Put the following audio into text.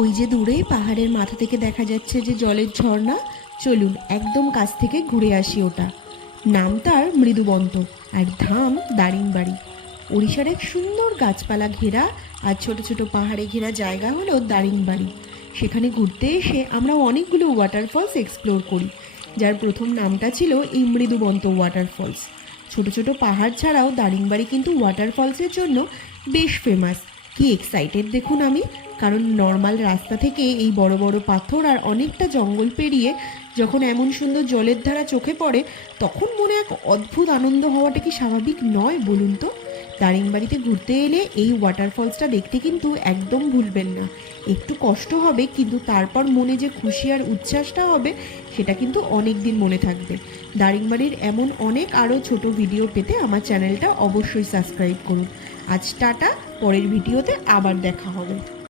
ওই যে দূরে পাহাড়ের মাথা থেকে দেখা যাচ্ছে যে জলের ঝর্ণা, চলুন একদম কাছ থেকে ঘুরে আসি। ওটা নাম তার মৃদুবন্ত, আর ধাম দারিংবাড়ি। ওড়িশার এক সুন্দর গাছপালা ঘেরা আর ছোট ছোট পাহাড়ে ঘেরা জায়গা হলো দারিংবাড়ি। সেখানে ঘুরতে এসে আমরা অনেকগুলো ওয়াটারফলস এক্সপ্লোর করি, যার প্রথম নামটা ছিল এই মৃদুবন্ত ওয়াটারফলস। ছোট ছোট পাহাড় ছাড়াও দারিংবাড়ি কিন্তু ওয়াটারফলসের জন্য বেশ ফেমাস। কি এক্সাইটেড দেখুন আমি, কারণ নর্মাল রাস্তা থেকে এই বড় বড় পাথর আর অনেকটা জঙ্গল পেরিয়ে যখন এমন সুন্দর জলের ধারা চোখে পড়ে, তখন মনে এক অদ্ভুত আনন্দ হওয়াটা কি স্বাভাবিক নয় বলুন তো? দারিংবাড়িতে ঘুরতে এলে এই ওয়াটারফলসটা দেখতে কিন্তু একদম ভুলবেন না। একটু কষ্ট হবে, কিন্তু তারপর মনে যে খুশি আর উচ্ছ্বাসটা হবে, সেটা কিন্তু অনেক দিন মনে থাকবে। দারিংবাড়ির এমন অনেক আরও ছোট ভিডিও পেতে আমার চ্যানেলটা অবশ্যই সাবস্ক্রাইব করুন। আজ টাটা, পরের ভিডিওতে আবার দেখা হবে।